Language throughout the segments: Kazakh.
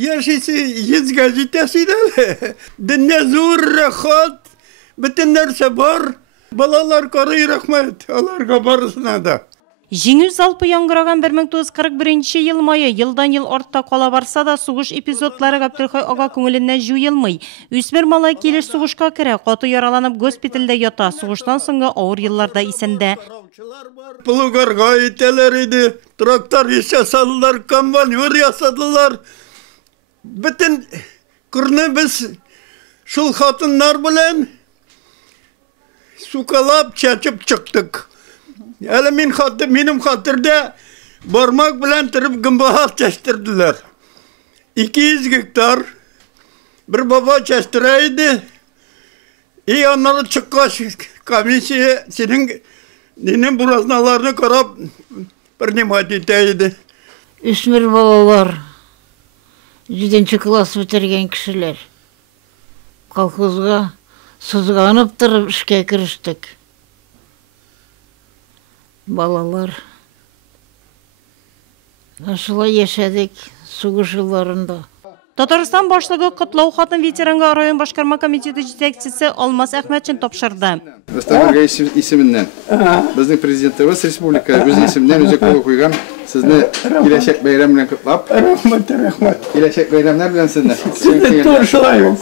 Yaşısı yüz gazetesi de. Dinle zor rahat. Bütün nerse var. Balalar karı rahmet. Alarga barısına da. Жеңіл залпы яңғыраған 1941 ел майы елдан ел ортта қала барса да суғыш эпизодлары Габдулхай ага көңілінен жуйылмый. Үсмер малай келеш суғышқа кіре, қоты яраланып госпитальда ята, суғыштан соңғы ауыр елларда исенде. Пулугарға етелер еді, трактор ясадылар, комбайнер ясадылар. Bütün күрні біз шул хатындар білен сукалап чачып чықтық. Әлі менің қатырда бармақ білен тұрып гымбағат чәстірділер. 200 гектар бір баба чәстірейді. Анары шыққаш комиссия сенің бұразналарını қарап бір немат етейді. Үсмір балалар, 7-ші класс бітірген кішілер. Колхозға сызғанып тұрып ішке кіріштік. Балалар. Ашылай яшәдік сугыш жылларында. Татарстан башлыгы Құтлау хатын ветеранга район башкарма комитеті жетекчisi Алмаз Әхмәтшин тапшырды. Өстәмірге исеменнән. Безнең президентыбыз республика үз исеменнән үзе кулы куйган. Сезне киләчәк бәйрәм белән котлап. Рәхмәт. Киләчәк бәйрәмнәр белән сезне. Сезне туршылайым.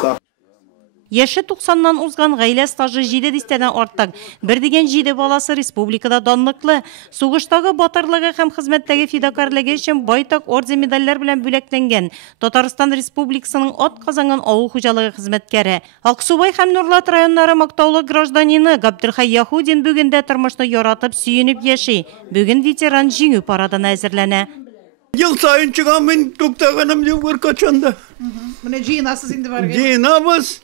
Яшы 90-нан узган гаилә стажы 7 дистәдән артык. Бер дигән 7 баласы республикада данлыклы. Сугыштагы батырлыгы һәм хезмәттәге фидакарлыгы өчен байтак орден медальләр белән бүләкләнгән. Татарстан Республикасының ат казанган авыл хуҗалыгы хезмәткәре. Аксубай һәм Нурлат районнары мактаулы гражданины Габдулхай Яһудин бүгендә тормышны яратып, сөенеп яши. Бүген ветеран җиңү парадына әзерләнә. Ел сайын чыгам мен туктаганым юк бер качанда. Менә җыенасыз инде барга. Җыенабыз.